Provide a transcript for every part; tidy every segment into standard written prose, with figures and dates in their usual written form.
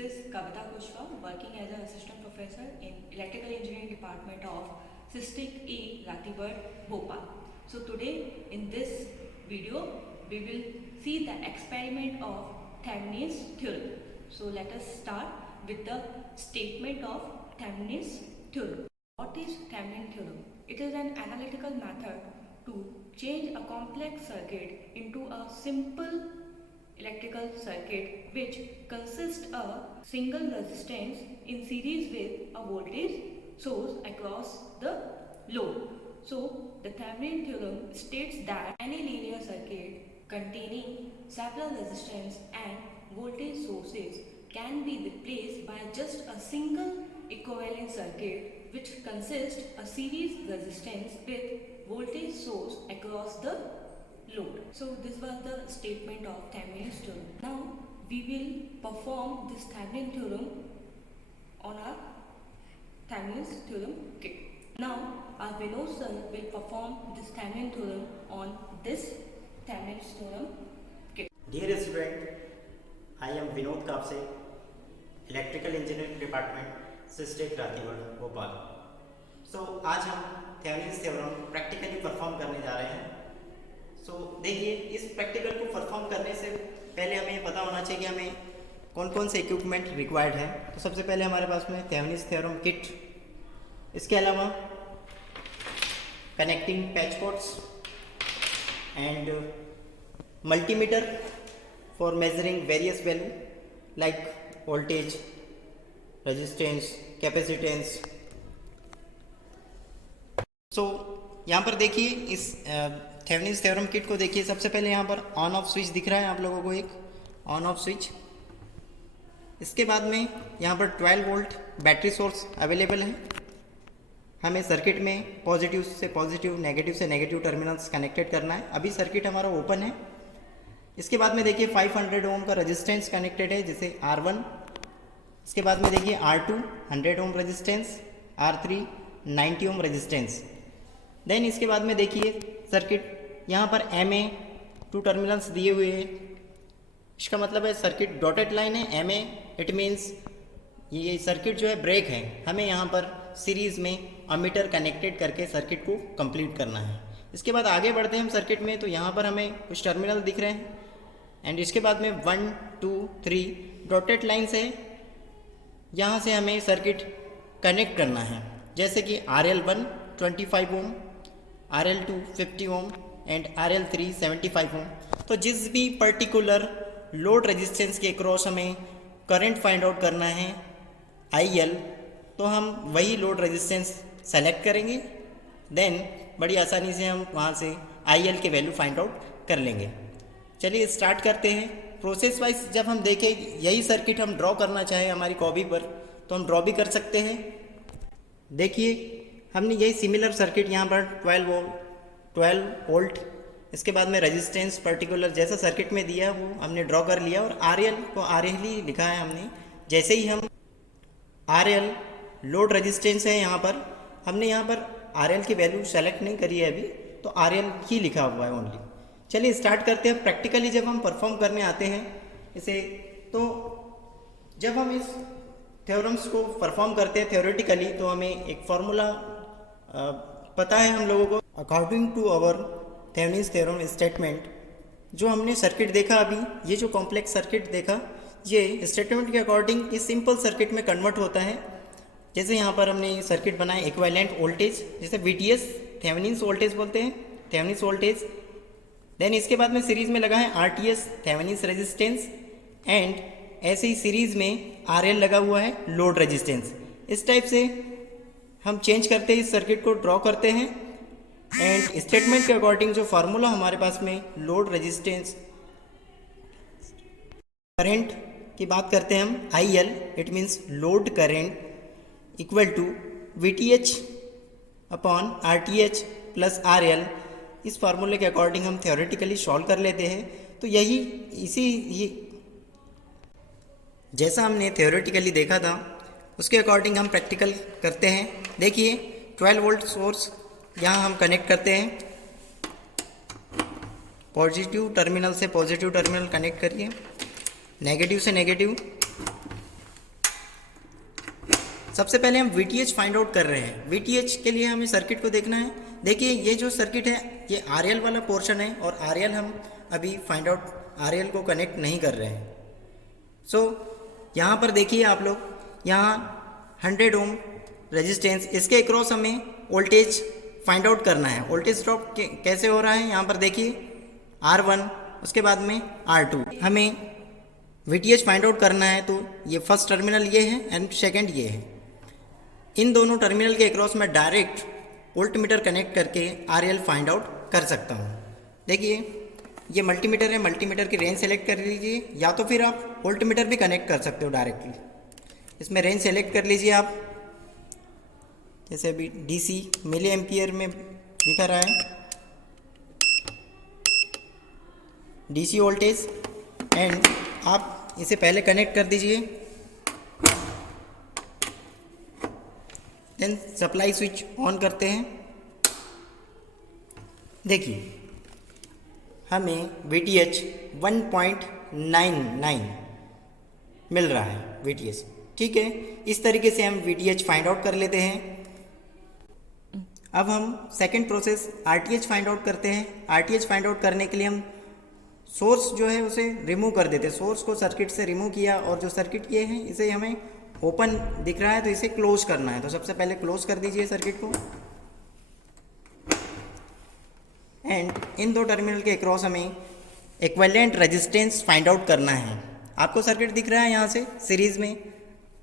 is Kavita Kushwa, working as an assistant professor in electrical engineering department of System E, Ratibad, Bhopal. So today in this video we will see the experiment of Thevenin's theorem. So let us start with the statement of Thevenin's theorem. What is Thevenin theorem? It is an analytical method to change a complex circuit into a simple electrical circuit which consists of a single resistance in series with a voltage source across the load. So the Thevenin theorem states that any linear circuit containing several resistance and voltage sources can be replaced by just a single equivalent circuit which consists a series resistance with voltage source across the load. So this was the statement of Thevenin's theorem. Now we will perform this Thevenin theorem on our Thevenin's theorem kit. Now our Vinod sir will perform this Thevenin theorem on this Thevenin's theorem kit. Dear student, I am Vinod Kapse, electrical engineering department SISTec Ratigarh Bhopal. आज हम Thevenin's theorem practically perform करने जा रहे हैं। देखिए, इस practical को perform करने से पहले हमें ये पता होना चाहिए कि हमें कौन कौन से इक्विपमेंट रिक्वायर्ड है। तो सबसे पहले हमारे पास में थेवेनिन्स थ्योरम किट, इसके अलावा connecting patch cords and multimeter for measuring various value like voltage, resistance, capacitance. यहाँ पर देखिए, इस थेवेनिन्स थ्योरम किट को देखिए, सबसे पहले यहाँ पर ऑन ऑफ स्विच दिख रहा है आप लोगों को, एक ऑन ऑफ स्विच। इसके बाद में यहाँ पर 12 वोल्ट बैटरी सोर्स अवेलेबल है। हमें सर्किट में पॉजिटिव से पॉजिटिव, नेगेटिव से नेगेटिव टर्मिनल्स कनेक्टेड करना है। अभी सर्किट हमारा ओपन है। इसके बाद में देखिए 500 ओम का रेजिस्टेंस कनेक्टेड है, जैसे R1। इसके बाद में देखिए R2 100 ohm resistance, R3 90 ohm resistance. Then इसके बाद में देखिए सर्किट यहाँ पर MA 2 टर्मिनल्स दिए हुए हैं। इसका मतलब है सर्किट डॉटेड लाइन है, MA, इट मीन्स ये सर्किट जो है ब्रेक है। हमें यहाँ पर सीरीज़ में अमीटर कनेक्टेड करके सर्किट को कंप्लीट करना है। इसके बाद आगे बढ़ते हैं हम सर्किट में। तो यहाँ पर हमें कुछ टर्मिनल दिख रहे हैं एंड इसके बाद में 1 2 3 डॉटेड लाइन्स है। यहाँ से हमें सर्किट कनेक्ट करना है, जैसे कि RL1 25 Om, RL2 50 ohm and RL3 75 ओम। तो जिस भी पर्टिकुलर लोड रेजिस्टेंस के क्रॉस हमें करंट फाइंड आउट करना है IL, तो हम वही लोड रेजिस्टेंस सेलेक्ट करेंगे। देन बड़ी आसानी से हम वहाँ से IL के वैल्यू फाइंड आउट कर लेंगे। चलिए स्टार्ट करते हैं। प्रोसेस वाइज जब हम देखें, यही सर्किट हम ड्रॉ करना चाहें हमारी कॉपी पर, तो हम ड्रॉ भी कर सकते हैं। देखिए, हमने यही सिमिलर सर्किट यहाँ पर 12 वोल्ट, इसके बाद में रेजिस्टेंस पर्टिकुलर जैसा सर्किट में दिया वो हमने ड्रॉ कर लिया और RL को RL ही लिखा है हमने। जैसे ही हम RL लोड रेजिस्टेंस है, यहाँ पर हमने यहाँ पर RL की वैल्यू सेलेक्ट नहीं करी है अभी, तो RL ही लिखा हुआ है ओनली। चलिए स्टार्ट करते हैं। प्रैक्टिकली जब हम परफॉर्म करने आते हैं इसे, तो जब हम इस थ्योरम्स को परफॉर्म करते हैं थ्योरेटिकली, तो हमें एक फॉर्मूला पता है हम लोगों को। According to our Thevenin's theorem statement, जो हमने सर्किट देखा अभी, ये जो कॉम्प्लेक्स सर्किट देखा, ये स्टेटमेंट के अकॉर्डिंग इस सिंपल सर्किट में कन्वर्ट होता है। जैसे यहाँ पर हमने सर्किट बनाया इक्विवेलेंट वोल्टेज, जैसे VTS थेवेनिन्स वोल्टेज बोलते हैं, थेवेनिन्स वोल्टेज। देन इसके बाद में सीरीज़ में लगा है RTS थेवेनिन्स रेजिस्टेंस एंड ऐसे ही सीरीज़ में RL लगा हुआ है लोड रेजिस्टेंस। इस टाइप से हम चेंज करते हैं, इस सर्किट को ड्रॉ करते हैं एंड स्टेटमेंट के अकॉर्डिंग जो फार्मूला हमारे पास में लोड रेजिस्टेंस करंट की बात करते हैं हम, IL, it means load current equal to VTH upon RTH plus RL। इस फार्मूले के अकॉर्डिंग हम थ्योरेटिकली सॉल्व कर लेते हैं। तो इसी जैसा हमने थ्योरेटिकली देखा था उसके अकॉर्डिंग हम प्रैक्टिकल करते हैं। देखिए 12 वोल्ट सोर्स यहाँ हम कनेक्ट करते हैं, पॉजिटिव टर्मिनल से पॉजिटिव टर्मिनल कनेक्ट करिए, नेगेटिव से नेगेटिव, सबसे पहले हम VTH फाइंड आउट कर रहे हैं। VTH के लिए हमें सर्किट को देखना है। देखिए ये जो सर्किट है ये RL वाला पोर्शन है और RL हम अभी फाइंड आउट RL को कनेक्ट नहीं कर रहे हैं। सो यहाँ पर देखिए आप लोग, यहाँ 100 ओम रेजिस्टेंस, इसके अक्रॉस हमें वोल्टेज फाइंड आउट करना है। वोल्टेज ड्रॉप कैसे हो रहा है यहाँ पर देखिए, R1 उसके बाद में R2। हमें VTH फाइंड आउट करना है तो ये फर्स्ट टर्मिनल ये है एंड सेकंड ये है। इन दोनों टर्मिनल के अक्रॉस में डायरेक्ट वोल्टमीटर कनेक्ट करके RL फाइंड आउट कर सकता हूँ। देखिए ये मल्टीमीटर है, मल्टीमीटर की रेंज सेलेक्ट कर लीजिए, या तो फिर आप वोल्टमीटर भी कनेक्ट कर सकते हो डायरेक्टली। इसमें रेंज सेलेक्ट कर लीजिए आप, जैसे अभी DC मिली एम्पियर में दिखा रहा है, DC वोल्टेज, एंड आप इसे पहले कनेक्ट कर दीजिए। देन सप्लाई स्विच ऑन करते हैं। देखिए हमें VTH 1.99 मिल रहा है VTH, ठीक है। इस तरीके से हम VTH फाइंड आउट कर लेते हैं। अब हम second process RTH find out करते हैं। RTH फाइंड आउट करने के लिए हम सोर्स जो है उसे रिमूव कर देते हैं। सोर्स को सर्किट से रिमूव किया और जो सर्किट ये है इसे हमें ओपन दिख रहा है तो इसे क्लोज करना है। तो सबसे पहले क्लोज कर दीजिए सर्किट को, एंड इन दो टर्मिनल के अक्रॉस हमें इक्विवेलेंट रेजिस्टेंस फाइंड आउट करना है। आपको सर्किट दिख रहा है यहाँ से सीरीज में,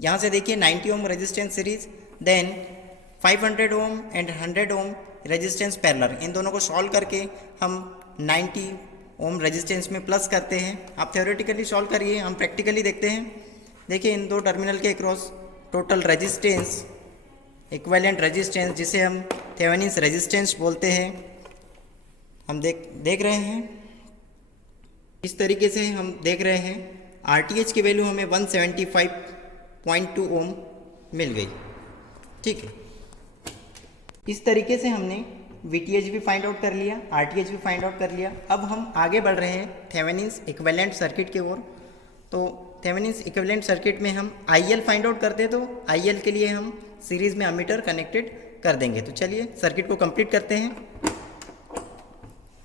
यहाँ से देखिए 90 ohm resistance series, then 500 ohm and 100 ohm resistance parallel. इन दोनों को सॉल्व करके हम 90 ओम रेजिस्टेंस में प्लस करते हैं। आप थ्योरेटिकली सॉल्व करिए, हम प्रैक्टिकली देखते हैं। देखिए इन दो टर्मिनल के across total resistance, equivalent resistance जिसे हम थेवेनिन्स रेजिस्टेंस बोलते हैं, हम देख रहे हैं। इस तरीके से हम देख रहे हैं RTH की वैल्यू हमें 175.2 ओम मिल गई, ठीक है। इस तरीके से हमने VTH भी फाइंड आउट कर लिया, RTH भी फाइंड आउट कर लिया। अब हम आगे बढ़ रहे हैं थेवेनिन्स इक्विवेलेंट सर्किट की ओर। तो थेवेनिन्स इक्विवेलेंट सर्किट में हम IL फाइंड आउट करते हैं, तो IL के लिए हम सीरीज में अमीटर कनेक्टेड कर देंगे। तो चलिए सर्किट को कंप्लीट करते हैं।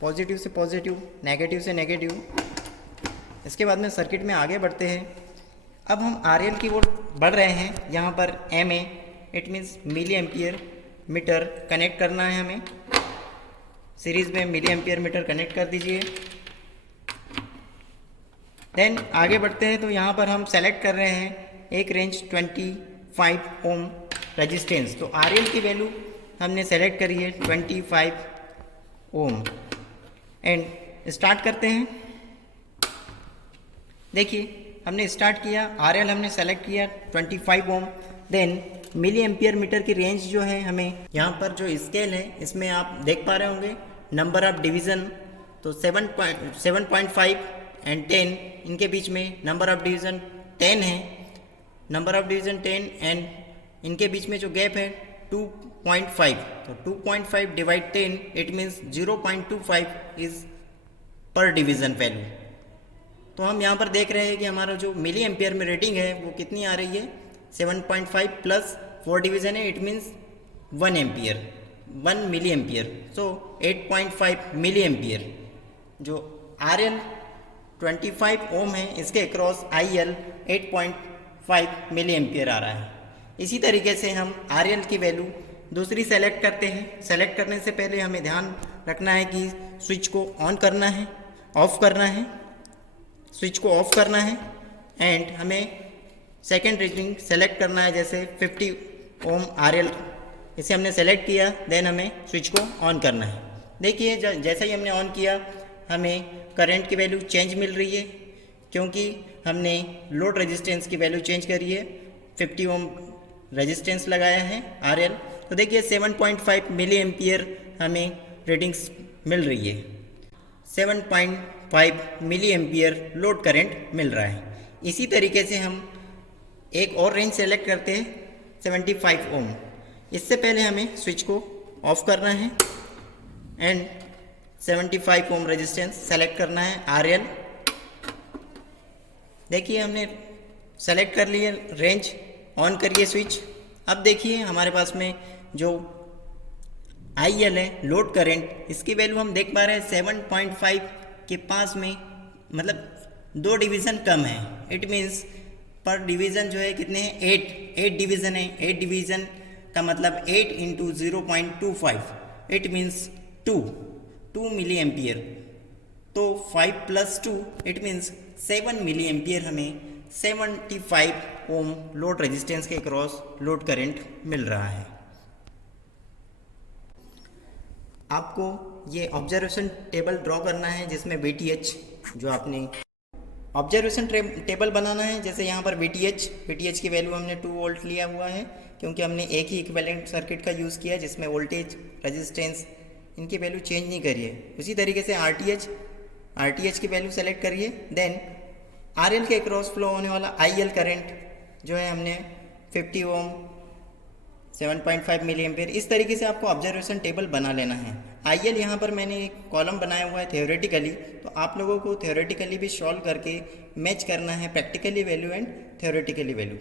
पॉजिटिव से पॉजिटिव, नेगेटिव से नेगेटिव, इसके बाद में सर्किट में आगे बढ़ते हैं। अब हम RL की ओर बढ़ रहे हैं। यहाँ पर MA it means milli ampere meter connect करना है हमें। सीरीज में मिली एम्पियर मीटर कनेक्ट कर दीजिए। देन आगे बढ़ते हैं तो यहाँ पर हम सेलेक्ट कर रहे हैं एक रेंज 25 ओम रेजिस्टेंस। तो RL की वैल्यू हमने सेलेक्ट करी है 25 ओम, एंड स्टार्ट करते हैं। देखिए हमने स्टार्ट किया, RL हमने सेलेक्ट किया 25 ओम। देन मिली एम्पियर मीटर की रेंज जो है हमें, यहाँ पर जो स्केल है इसमें आप देख पा रहे होंगे नंबर ऑफ डिवीज़न, तो 7.5 एंड 10 इनके बीच में नंबर ऑफ डिवीज़न 10 है। नंबर ऑफ डिवीज़न 10 एंड इनके बीच में जो गैप है 2.5, तो 2.5 डिवाइड 10 इट मीन्स 0.25 इज पर डिवीज़न वैल्यू। तो हम यहाँ पर देख रहे हैं कि हमारा जो मिली एम्पियर में रेटिंग है वो कितनी आ रही है, 7.5 प्लस 4 डिवीज़न है, it means 1 ampere, 1 milli ampere. So 8.5 milli ampere. जो RL 25 ओम है इसके अक्रॉस IL 8.5 मिली एम्पियर आ रहा है। इसी तरीके से हम RL की वैल्यू दूसरी सेलेक्ट करते हैं। सेलेक्ट करने से पहले हमें ध्यान रखना है कि स्विच को ऑन करना है, ऑफ करना है, स्विच को ऑफ करना है, एंड हमें सेकेंड रीडिंग सेलेक्ट करना है, जैसे 50 ओम RL इसे हमने सेलेक्ट किया। देन हमें स्विच को ऑन करना है। देखिए जैसे ही हमने ऑन किया हमें करंट की वैल्यू चेंज मिल रही है, क्योंकि हमने लोड रेजिस्टेंस की वैल्यू चेंज करी है, 50 ओम रेजिस्टेंस लगाया है RL। तो देखिए 7.5 मिली एम्पियर हमें रीडिंग्स मिल रही है, 7.5 मिली एम्पियर लोड करंट मिल रहा है। इसी तरीके से हम एक और रेंज सेलेक्ट करते हैं 75 ओम। इससे पहले हमें स्विच को ऑफ करना है एंड 75 ओम रेजिस्टेंस सेलेक्ट करना है RL। देखिए हमने सेलेक्ट कर लिए रेंज, ऑन करिए स्विच, अब देखिए हमारे पास में जो IL है लोड करंट, इसकी वैल्यू हम देख पा रहे हैं 7.5 के पास में, मतलब 2 डिवीज़न कम है। इट मीन्स पर डिवीज़न जो है कितने हैं, 8 डिवीज़न है। 8 डिवीज़न का मतलब 8 into 0.25, it means 2 milli ampere. तो 5 plus 2 it means 7 milli ampere हमें 75 ओम लोड रेजिस्टेंस के क्रॉस लोड करंट मिल रहा है। आपको ये ऑब्जर्वेशन टेबल ड्रॉ करना है जिसमें VTH जो आपने ऑब्जर्वेशन टेबल बनाना है। जैसे यहाँ पर VTH की वैल्यू हमने 2 वोल्ट लिया हुआ है क्योंकि हमने एक ही इक्विवेलेंट सर्किट का यूज़ किया है जिसमें वोल्टेज रेजिस्टेंस इनकी वैल्यू चेंज नहीं करिए। उसी तरीके से RTH की वैल्यू सेलेक्ट करिए। देन RL के क्रॉस फ्लो होने वाला IL करंट जो है हमने 50 ओम 7.5 मिली एम्पियर। इस तरीके से आपको ऑब्जर्वेशन टेबल बना लेना है। IL यहाँ पर मैंने एक कॉलम बनाया हुआ है थ्योरेटिकली, तो आप लोगों को थ्योरेटिकली भी सॉल्व करके मैच करना है practically value and theoretically value.